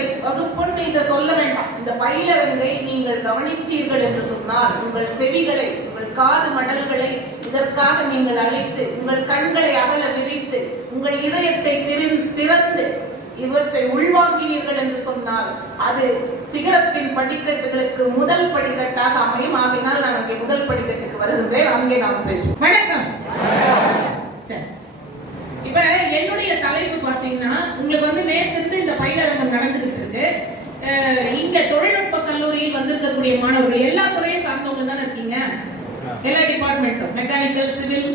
சரி, வகுப்புன்னு இதை சொல்ல வேண்டாம். இந்த பயிலரங்கை நீங்கள் கவனித்தீர்கள் என்று சொன்னால் உங்கள் செவிகளை, உங்கள் காது மடல்களை இதற்காக நீங்கள் அழைத்து, உங்கள் கண்களை அகல விரித்து, உங்கள் இதயத்தை திறந்து இவற்றை உள்வாங்கினீர்கள் என்று சொன்னால் அது சிகரத்தின் படிக்கட்டுகளுக்கு முதல் படிக்கட்டாக அமையும். ஆகினால் நான் அங்கே முதல் படிக்கட்டுக்கு வருகின்றேன். அங்கே நாம் பேசுவோம். வணக்கம். சரி, இப்ப என்னுடைய தலைப்பு பாத்தீங்கன்னா, உங்களுக்கு நேற்று இந்த பயிலரங்கம் நடந்துகிட்டு இருக்கு. இங்க தொழில்நுட்ப கல்லூரியில் வந்திருக்கக்கூடிய மாணவர்கள் எல்லா துறையை சார்ந்தவங்க தானே இருக்கீங்க. எல்லா டிபார்ட்மெண்ட்டும், மெக்கானிக்கல், சிவில்,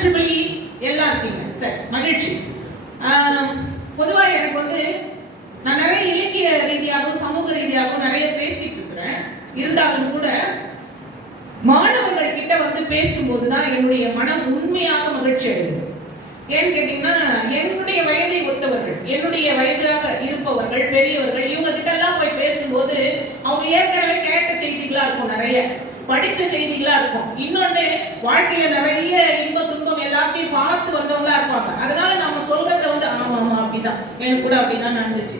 ட்ரிபிள் இ எல்லாம் இருக்கீங்க. சரி, மகிழ்ச்சி. பொதுவா எனக்கு நான் நிறைய இலக்கிய ரீதியாகவும் சமூக ரீதியாகவும் நிறைய பேசிட்டு இருக்கிறேன். இருந்தாலும் கூட மாணவர்கள் கிட்ட பேசும்போதுதான் என்னுடைய மனம் உண்மையாக மகிழ்ச்சி அடைகிறது. ஏன்னு கேட்டீங்கன்னா, என்னுடைய வயதை ஒத்தவர்கள், என்னுடைய வயதாக இருப்பவர்கள், பெரியவர்கள், இவங்க கிட்ட எல்லாம் போய் பேசும்போது அவங்க ஏற்கனவே கேட்ட செய்திகளா இருக்கும், நிறைய படிச்ச செய்திகளா இருக்கும். இன்னொன்னு, வாழ்க்கையில நிறைய இன்ப துன்பம் எல்லாத்தையும் பார்த்து வந்தவங்களா இருப்பாங்க. அதனால நம்ம சொல்றத ஆமா ஆமா அப்படிதான், எனக்கு கூட அப்படிதான் நடந்துச்சு,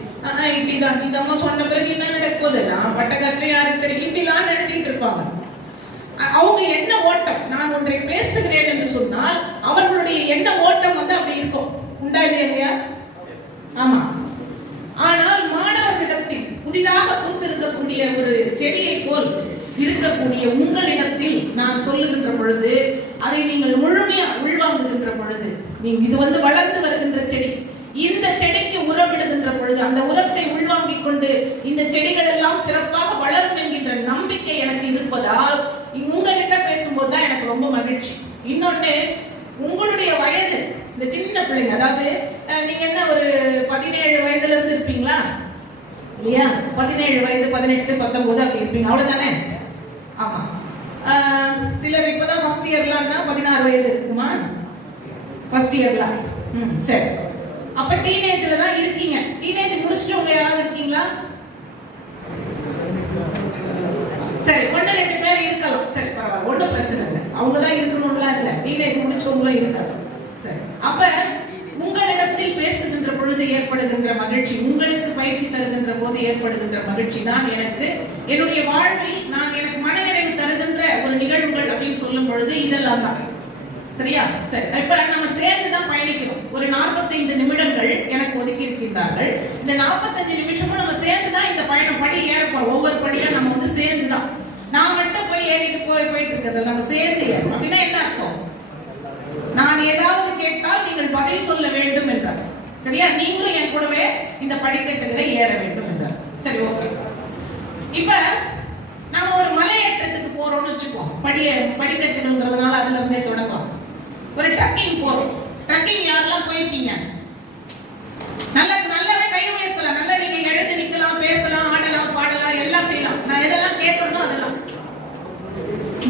இப்படிதான், இந்த அம்மா சொன்ன பிறகு என்ன நடக்க போகுது, நான் பட்ட கஷ்டம் யாருக்கு தெரியும், இப்படிலாம் நினைச்சிட்டு இருப்பாங்க. அவங்க எண்ண ஓட்டம், நான் ஒன்றை பேசுகிறேன் என்று சொன்னால் அவர்களுடைய எண்ண ஓட்டம் அப்படி இருக்கும். உண்டா இல்லையா? ஆமா. ஆனால் மாணவர்களிடத்தில் புதிதாக பூத்து இருக்கக்கூடிய ஒரு செடியை போல் இருக்கக்கூடிய உங்களிடத்தில் நான் சொல்லுகின்ற பொழுது, அதை நீங்கள் முழுமையா உள்வாங்குகின்ற பொழுது, இது வளர்ந்து வருகின்ற செடி, இந்த செடிக்கு உரமிடுகின்ற பொழுது அந்த உரத்தை உள்வாங்கிக் கொண்டு இந்த செடிகள் எல்லாம் சிறப்பாக வளரும் என்கின்ற நம்பிக்கை எனக்கு இருப்பதால் உங்ககிட்ட பேசும்போது தான் எனக்கு ரொம்ப மகிழ்ச்சி. இன்னொன்னு, உங்களுடைய வயது, இந்த சின்ன பிள்ளைங்க, அதாவது நீங்க என்ன ஒரு 17 வயதுல இருந்து இருப்பீங்களா இல்லையா? 17 வயது, 18, 19 அப்படி இருப்பீங்க, அவ்வளவுதானே? ஆமா. சிலர் இப்பதான் ஃபர்ஸ்ட் இயர்லன்னா 16 வயது இருக்குமா? ஃபர்ஸ்ட் இயர்ல. சரி, அப்ப டீனேஜ்ல தான் இருக்கீங்க. டீனேஜ் முடிச்சிட்டவங்க யாராவது இருக்கீங்களா? சரி, 1-2 பேர் இருக்கலாம். சரி, பரவாயில்ல, ஒன்றும் பிரச்சனை இல்லை. அவங்க தான் இருக்கணும்லாம் இல்லை, டீனேஜ் முடிச்சவங்களும் இருக்கலாம். சரி, அப்ப உங்களிடத்தில் பேசுகின்ற பொழுது ஏற்படுகின்ற மகிழ்ச்சி, உங்களுக்கு பயிற்சி தருகின்ற போது ஏற்படுகின்ற மகிழ்ச்சி தான் எனக்கு என்னுடைய வாழ்வில் எனக்கு மனநிறைவு தருகின்ற ஒரு நிகழ்வுகள் அப்படின்னு சொல்லும் பொழுது இதெல்லாம் தான். சரியா? சரி, இப்ப நம்ம சேர்ந்து தான் பயணிக்கிறோம். ஒரு 45 நிமிடங்கள் எனக்கு ஒதுக்கி இருக்கின்றார்கள். இந்த 45 நிமிஷமும் நம்ம சேர்ந்து தான் இந்த பயணம், படி ஏறப்போம். ஒவ்வொரு படியா நம்ம சேர்ந்து தான். நான் மட்டும் போய் ஏறிட்டு போயிட்டு இருக்கிறது, நம்ம சேர்ந்து ஏறும். அப்படின்னா என்ன அர்த்தம்? நான் ஏதாவது கேட்டால் நீங்கள் பதில் சொல்ல வேண்டும் என்றார். சரியா? நீங்களும் என் கூடவே இந்த படிக்கட்டுகளை ஏற வேண்டும் என்றார். சரி, ஓகே. இப்ப நாம ஒரு மலையேற்றத்துக்கு போறோம்னு வச்சுப்போம். படிக்கட்டுங்கிறதுனால அதுல இருந்தே தொடங்கும். ஒரு ட்ரக்கிங் போறோம். ட்ரக்கிங் யாரெல்லாம் போயிருக்கீங்க? நல்லாவே கை உயர்த்தலாம். நல்லா நீங்க எழுந்து நிக்கலாம், பேசலாம், ஆடலாம், பாடலாம், எல்லாம் செய்யலாம். நான் எதெல்லாம் கேட்கறதோ அதெல்லாம்.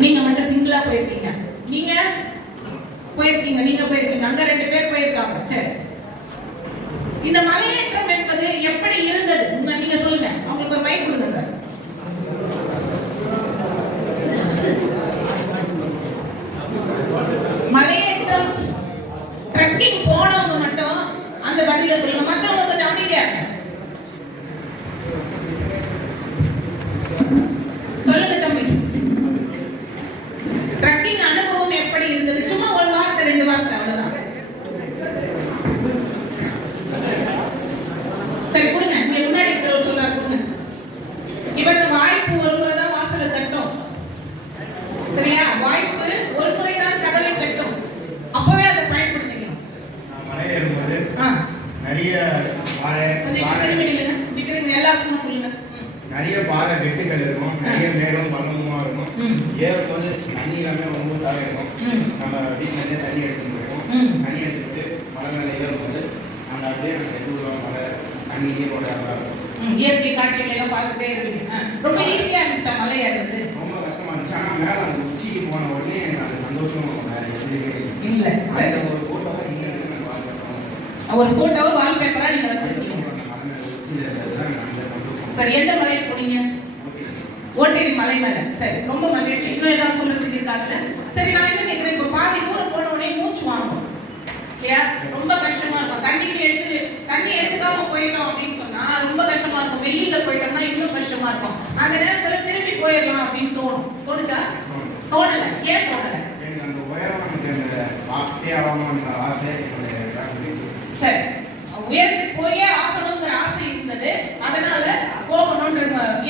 நீங்க மட்டும் சிங்கிளா போயிருக்கீங்க. நீங்க போயிருக்கீங்க. அங்க 2 பேர் போயிருக்காங்க. சரி, இந்த மலையேற்றம் என்பது எப்படி இருந்தது? நீங்க சொல்லுங்க. அவங்களுக்கு ஒரு மைக் கொடுங்க சார். மலையேற்றம் ட்ரெக்கிங் போனவங்க மட்டும் அந்த பதில சொல்லுங்க. மத்தவங்க கொஞ்சம் அமைதியா சொல்லுங்க தம்பி. ட்ரெக்கிங் அனுபவம் எப்படி இருந்தது? சும்மா ஒரு வார்த்தை, 2 வார்த்தை, அவ்வளவுதான். சரி, கொடுங்க. இங்க முன்னாடி இருக்கிறவர் சொல்றாரு, கொடுங்க. இவருக்கு வாய்ப்பு ஒரு முறை தான் வாசலை தட்டும். சரியா? வாய்ப்பு ஒரு முறை தான் கதவை தட்டும். அப்பவே அதை பயன்படுத்திக்கணும். மலையேறும்போது நிறைய எல்லாருக்கும் சொல்லுங்க. நிறைய பாறை வெட்டுகள் இருக்கும், நிறைய மேலும் பள்ளமுமா இருக்கும். ஏறும்போது தண்ணி எல்லாமே ரொம்ப தாழ இருக்கும். நம்ம வீட்டுல இருந்தே தண்ணி எடுத்து முடியும். தண்ணி எடுத்துட்டு மலை மேல ஏறும்போது அந்த அப்படியே மலை தண்ணி நீரோட இயற்கை காட்சிகளை எல்லாம் பார்த்துட்டே இருப்பீங்க. ரொம்ப ஈஸியா இருந்துச்சா மலை ஏறுறது? ரொம்ப கஷ்டமா இருந்துச்சு. ஆனா மேல அந்த உச்சிக்கு போன உடனே எனக்கு அந்த சந்தோஷம் வேற எதுவுமே இல்ல. சரி, ஒரு போட்டோவை நீங்க எனக்கு வால்பேப்பர், ஒரு போட்டோவை வால்பேப்பரா நீங்க வச்சிருக்கீங்க. சரி, எந்த மலைக்கு போனீங்க? ஓட்டேரி மலை மேல. சரி, ரொம்ப மகிழ்ச்சி. இன்னும் ஏதாவது சொல்றதுக்கு இருக்காதுல்ல? சரி, நான் என்ன கேட்கிறேன், இப்போ பாதி தூரம் போன உடனே மூச்சு வாங்கும் இல்லையா? ரொம்ப கஷ்டமா இருக்கும். தண்ணி எடுத்துக்காம போயிட்டோம் அப்படின்னு சொன்னா ரொம்ப அந்த நேரத்துல திரும்பி போயிடலாம் அப்படின்னு தோணுச்சா? தோணல. ஏன் தோணல? எனக்கு அந்த உயரம் எனக்கு அந்த வார்த்தை ஆகணும்ன்ற ஆசை என்னுடைய. சரி, உயரத்துக்கு போயே ஆகணுங்கிற ஆசை இருந்தது, அதனால போகணும்ன்ற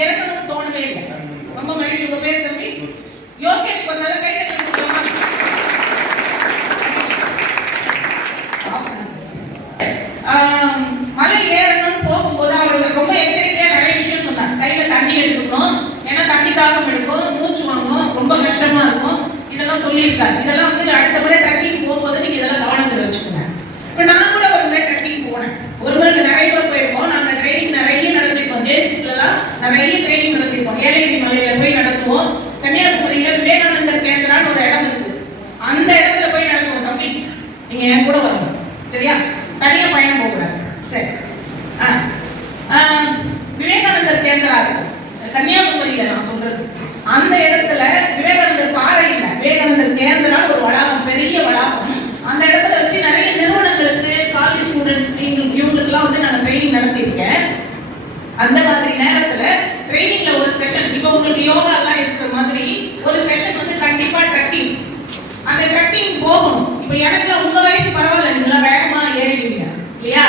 இறங்கணும்னு தோணவே இல்லை. ரொம்ப மகிழ்ச்சி. உங்க பேர் தம்பி? யோகேஷ். வந்தால கை தட்டி கொடுக்கலாமா? மலை ஏறணும்னு போகும்போது அவருக்கு ரொம்ப எச்சரிக்கையா நிறைய விஷயம் சொன்னார். கையில தண்ணி எடுத்துக்கணும், ஏன்னா தண்ணி தாகம் எடுக்கும், மூச்சு வாங்கும், ரொம்ப கஷ்டமா இருக்கும், இதெல்லாம் சொல்லியிருக்காரு. இதெல்லாம் வந்து அடுத்த முறை ட்ரெக்கிங் போகும்போது நீங்க இதெல்லாம் கவனத்தில் வச்சுக்கோங்க. இப்ப நான் கூட ஒரு முறை ட்ரெக்கிங் போனேன். ஒரு முறை நிறைய பேர் போயிருக்கோம். நாங்க ட்ரைனிங் நிறைய நடத்திருக்கோம். ஜேசிஸ்ல எல்லாம் நிறைய ட்ரைனிங் நடத்திருக்கோம். ஏலகிரி மலையில போய் நடத்துவோம். கன்னியாகுமரியில விவேகானந்தர் கேந்திரான்னு ஒரு இடம் இருக்கு, அந்த இடத்துல போய் நடத்துவோம். தம்பி நீங்க என் கூட வரணும், சரியா? தனியா பயணம் போகக்கூடாது. சரி. விவேகானந்தர் கேந்திரா இருக்கும் கன்னியாகுமரியில. நான் சொல்றது அந்த இடத்துல விவேகானந்தர் பாறை இல்ல, விவேகானந்தர் கேந்திரான்னு ஒரு வளாகம், பெரிய வளாகம். அந்த இடத்துல வச்சு நிறைய நிறுவனங்களுக்கு, காலேஜ் ஸ்டூடெண்ட்ஸ்க்கு, இவங்களுக்குலாம் வந்து நான் ட்ரைனிங் நடத்தியிருக்கேன். அந்த மாதிரி நேரத்துல ட்ரைனிங்ல ஒரு செஷன், இப்போ உங்களுக்கு யோகா எல்லாம் இருக்கிற மாதிரி ஒரு செஷன் வந்து கண்டிப்பா ட்ரெக்கிங். அந்த ட்ரெக்கிங் போகணும். இப்போ எனக்குலாம் உங்க வயசு பரவாயில்ல, நீங்க வேகமா ஏறிடுவீங்க இல்லையா?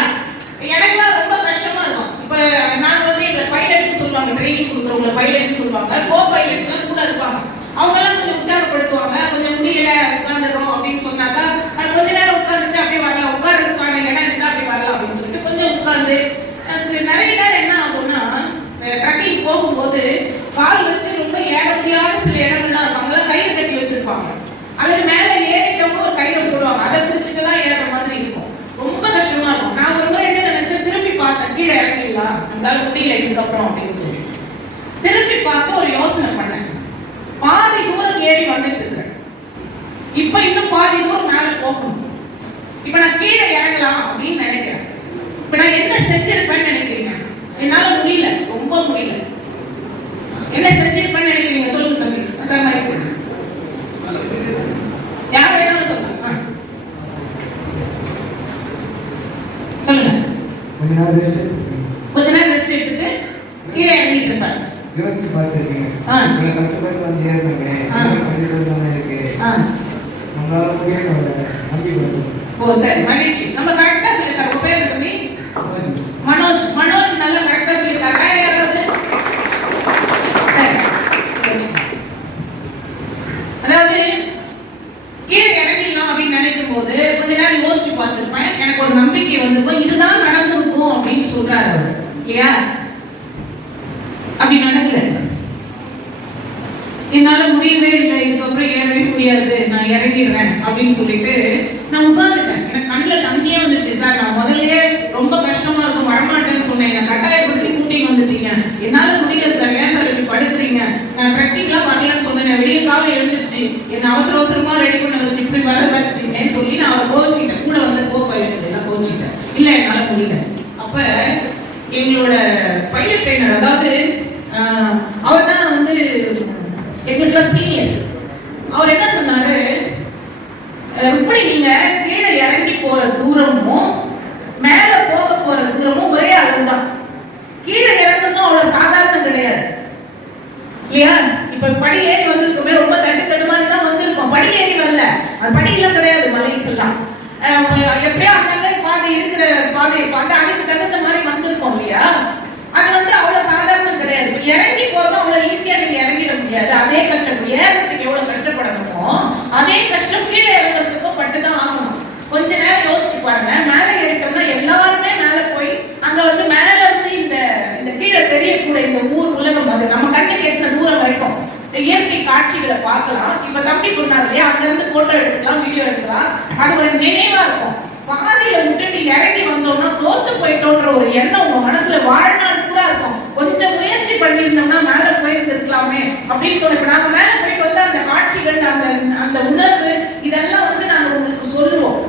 எனக்குலாம் ரொம்ப கஷ்டமா இருக்கும். இப்போ நாங்க வந்து எங்க பைலட்னு சொல்லுவாங்க, ட்ரைனிங் கொடுக்குறவங்க பைலட்னு சொல்லுவாங்க, கோ பைலட்ஸ் எல்லாம் கூட இருப்பாங்க. அவங்க எல்லாம் கொஞ்சம் உற்சாகப்படுத்துவாங்க. கொஞ்சம் முடியல உட்காந்துரும் அப்படின்னு சொன்னாக்கா கொஞ்ச நேரம் உட்காந்துட்டு அப்படியே வரலாம், உட்கார்றதுக்கான இடம் இருந்தா அப்படியே வரலாம் அப்படின்னு சொல்லிட்டு கொஞ்சம் உட்கார்ந்து நிறைய நேரம் என்ன ஆகும்னா, ட்ரெக்கிங் போகும்போது கால் வச்சு ரொம்ப ஏற முடியாத சில இடங்கள்லாம் இருக்கும். அங்கெல்லாம் கயிறு கட்டி வச்சிருப்பாங்க, அல்லது மேல ஏறிட்டவங்க ஒரு கயிறு போடுவாங்க, அதை பிடிச்சிட்டுலாம் ஏறுற மாதிரி இருக்கும். ரொம்ப கஷ்டமா இருக்கும். நான் ஒரு முறை என்ன நினைச்சேன், திரும்பி பார்த்தேன், கீழே இறங்கிடலாம், நம்மளால முடியல இதுக்கப்புறம் அப்படின்னு சொல்லி திரும்பி பார்த்து ஒரு யோசனை பண்ணேன். பாதி தூரம் ஏறி வந்துட்டு இருக்கிறேன், இப்ப இன்னும் பாதி தூரம் மேல போகணும். இப்ப நான் கீழே இறங்கலாம் அப்படின்னு நினைக்கிறேன். இப்ப நான் என்ன செஞ்சிருப்பேன்னு நினைக்கிறீங்க? என்னால முடியல, ரொம்ப முடியல. என்ன செஞ்சிருப்பேன்னு நினைக்கிறீங்க? சொல்லுங்க தம்பி. யார் வேணாலும் சொல்லுங்க. சொல்லுங்க. கொஞ்ச நேரம் ரெஸ்ட் எடுத்துட்டு கீழே இறங்கிட்டு இருப்பாங்க. யோசிச்சு பார்த்துருக்கீங்க, கஷ்டப்பட்டு வந்து ஏறுறீங்க, இருக்கு நம்மளால முடியாது, நம்பிக்கை. ஓ சரி, மகிழ்ச்சி. நம்ம கரெக்டா சொல்லிருக்காரு. உங்க பேர் தம்பி? மனோஜ். மனோஜ் நல்லா கரெக்டா சொல்லிருக்காரு. வேற யாராவது? சரி, அதாவது கீழே இறங்கிடலாம் அப்படின்னு நினைக்கும் போது கொஞ்ச நேரம் யோசிச்சு பார்த்துருப்பேன். எனக்கு ஒரு நம்பிக்கை வந்திருக்கும், இதுதான் நடந்திருக்கும் அப்படின்னு சொல்றாரு அவர் இல்லையா? அப்படி நடக்கல. என்னால முடியவே இல்லை, இதுக்கப்புறம் ஏறவே முடியாது, நான் இறங்கிடுறேன் அப்படின்னு சொல்லிட்டு நான் உட்கார்ந்துட்டேன். எனக்கு கண்ணில் தண்ணியே வந்துச்சு. சார் நான் முதல்லயே ரொம்ப கஷ்டமா இருக்கும், வரமாட்டேன்னு சொன்னேன், என்னை கட்டாயப்படுத்தி கூட்டிட்டு வந்துட்டீங்க, என்னால முடியல சார், ஏன் சார் இப்படி படுத்துறீங்க, நான் ட்ரெக்கிங்லாம் வரலன்னு சொன்னேன், விடிய காலம் எழுந்துருச்சு, என்ன அவசர அவசரமா ரெடி பண்ண வச்சு இப்படி வர வச்சுட்டீங்கன்னு சொல்லி நான் அவரை கோச்சிக்கிட்டேன். கூட வந்து கோ பைலட்ஸ் எல்லாம் கோச்சிக்கிட்டேன். இல்லை என்னால முடியல. அப்ப எங்களோட பைலட் ட்ரெயினர், அதாவது அவர் தான் வந்து எங்களுக்குலாம் சீனியர், அவர் என்ன சொன்னாரு, ருக்மணி நீங்க கீழே இறங்கி போற தூரமும் மேல போக போற தூரமும் ஒரே அளவுதான். கீழே இறங்குறதும் அவ்வளவு சாதாரணம் கிடையாது இல்லையா? இப்ப படி ஏறி வந்திருக்குமே, ரொம்ப தட்டு மாதிரி தான் வந்திருக்கோம், படி ஏறி வரல. அது படியெல்லாம் கிடையாது மலைக்கெல்லாம். எப்படியோ அங்கங்க பாதை இருக்கிற பாதையை பார்த்து அதுக்கு தகுந்த மாதிரி வந்திருக்கோம் இல்லையா? அது வந்து அவ்வளவு சாதாரணம் கிடையாது. இறங்கி போறதும் அவ்வளவு ஈஸியா நீங்க இறங்கிட முடியாது. அதே கஷ்டம் ஏறதுக்கு எவ்வளவு கஷ்டப்படணுமோ அதே கஷ்டம் கீழே இறங்குறதுக்கும் பட்டுதான் ஆகணும். கொஞ்ச நேரம் யோசிச்சு பாருங்க. மேல ஏறிட்டோம்னா எல்லாருமே மேல போய் அங்க வந்து மேல இருந்து இந்த கீழே தெரியக்கூடிய இந்த ஊர் உலகம், அது நம்ம கண்ணுக்கு எட்டின தூரம் வரைக்கும் இயற்கை காட்சிகளை பார்க்கலாம். இப்ப தம்பி சொன்னார் இல்லையா, அங்க இருந்து போட்டோ எடுத்துக்கலாம், வீடியோ எடுக்கலாம், அது ஒரு நினைவா இருக்கும். பாதையில விட்டுட்டு இறங்கி வந்தோம்னா தோத்து போயிட்டோன்ற ஒரு எண்ணம் உங்க மனசுல வாழ்நாள் கூட இருக்கும். கொஞ்சம் முயற்சி பண்ணிருந்தோம்னா மேல போயிட்டு இருக்கலாமே அப்படின்னு தோணும். இப்ப நாங்க மேல போயிட்டு வந்து அந்த காட்சிகள், அந்த உணர்வு, இதெல்லாம் வந்து நாங்க உங்களுக்கு சொல்லுவோம்.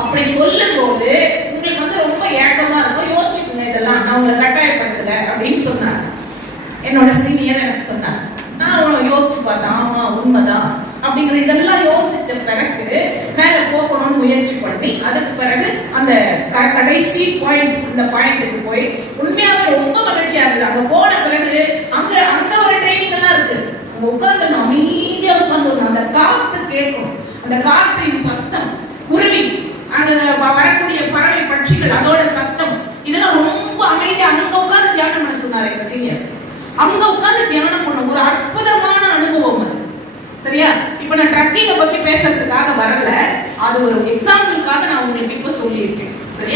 அப்படி சொல்லும் போது உங்களுக்கு வந்து ரொம்ப ஏக்கமா இருக்கும். யோசிச்சுக்கோங்க, இதெல்லாம் நான் உங்களை கட்டாயப்படுத்தல அப்படின்னு சொன்னார் என்னோட சீனியர். எனக்கு சொன்னார். நான் யோசிச்சு பார்த்தேன், ஆமா உண்மைதான் அப்படிங்கிற இதெல்லாம் யோசிச்ச பிறகு மேல போகணும்னு முயற்சி பண்ணி அதுக்கு பிறகு அந்த கடைசி பாயிண்ட், இந்த பாயிண்ட்டுக்கு போய் உண்மையாவே ரொம்ப மகிழ்ச்சியா இருந்தது. அங்க போன பிறகு அங்க அந்த காற்றின் சத்தம், குருவி, அங்க வரக்கூடிய பறவை பட்சிகள் அதோட சத்தம், இதெல்லாம் ரொம்ப அமைதியா அங்க உட்கார்ந்து தியானம் பண்ண சொன்னாரு எங்க சீனியர். அங்க உட்கார்ந்து தியானம் பண்ண ஒரு அற்புதமான அனுபவம் அது. சரியா? இப்ப நான் ட்ரக்கிங்க பத்தி பேசுறதுக்காக வரல, அது ஒரு எக்ஸாம்பிளுக்காக நான் உங்களுக்கு இப்ப சொல்லியிருக்கேன். சரியா?